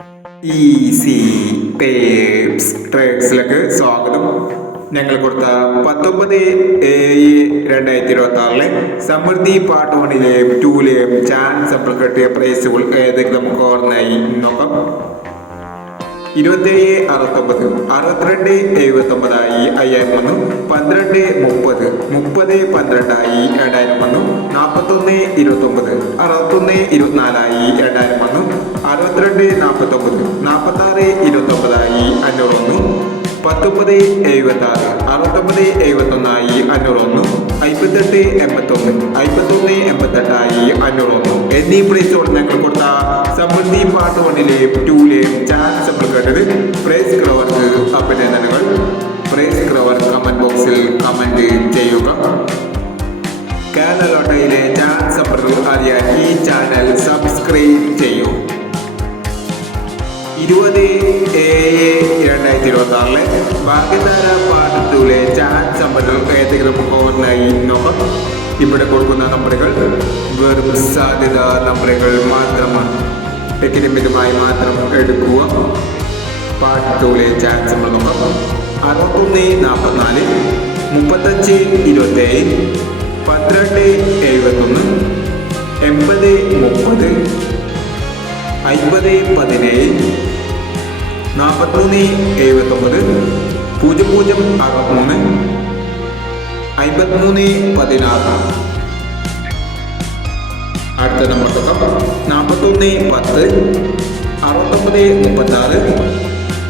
Easy tapes ട്രേഡ്സിലേക്ക് സ്വാഗതം. ഞങ്ങൾ കൊടുത്ത 19/7/2026 സമൃദ്ധി പാർട്ട് 1ലെയും 2ലെയും ചാൻസ് അപ്പോൾ കിട്ടിയ പ്രൈസുകൾ ഏതെങ്കിലും നമുക്ക് ഓർമ്മയായി നോക്കാം. 2769 6279 5000 വന്നു. 1230 3012 2000 വന്നു. 4129 6124 2000 വന്നു. 6249 4629 500 വന്നു. 1976 6971 500 വന്നു. 5881 5188 500 വന്നു എന്നീ പ്രൈസുകൾ ഞങ്ങൾ കൊടുത്ത സമൃദ്ധി പാർട്ട് 1ലെയും 2ലെയും ചാൻസ് നമ്മൾ കേട്ടത്. പ്രൈസ് ക്രവർക്ക് അഭിനന്ദനങ്ങൾ. പ്രൈസ് ക്രവർ കമന്റ് ബോക്സിൽ കമന്റ് ചെയ്യുക. കേരള ലോട്ടറിയിലെ ചാൻസ് നമ്പർ അറിയാൻ ഈ ചാനൽ സബ്സ്ക്രൈബ് ചെയ്യൂ. 20/7/2026 ഭാഗ്യധാര പാർട്ട് 2ലെ ചാൻസ് നമ്പറുകൾ ഏതെങ്കിലും ഓർമ്മയായി നോക്കാം. ഇവിടെ കൊടുക്കുന്ന നമ്പറുകൾ വെറും സാധ്യത നമ്പറുകൾ മാത്രമാണ്. ടെക്നിമിതമായി മാത്രം എടുക്കുക. പാർട്ട് 2ലെ ചാൻസ് നമ്പർ നോക്കാം. 6144 3527 1271 8030 5017 4379 0063 5316. അടുത്ത നമ്പർ നോക്കാം. 4110 6936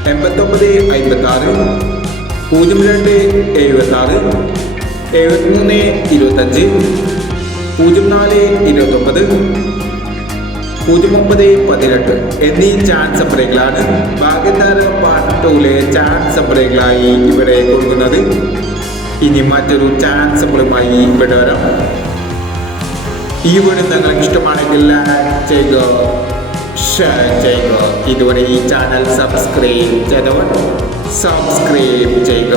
8956 0276 7325 0429 0918 എന്നീ ചാൻസ് നമ്പറുകളാണ് ഭാഗ്യധാര പാർട്ട് 2ലെ ചാൻസ് നമ്പറുകളായി ഇവിടെ കൊടുക്കുന്നത്. ഇനി മറ്റൊരു ചാൻസ് നമ്പറുമായി ഇവിടെ വരാം. ഈ വീഡിയോ നിങ്ങൾക്ക് ഇഷ്ടമാണെങ്കിൽ ലൈക്ക് ചെയ്യുക, ഷെയർ ചെയ്യുക. ഇതുവരെ ഈ ചാനൽ സബ്സ്ക്രൈബ് ചെയ്തവർ സബ്സ്ക്രൈബ് ചെയ്യുക.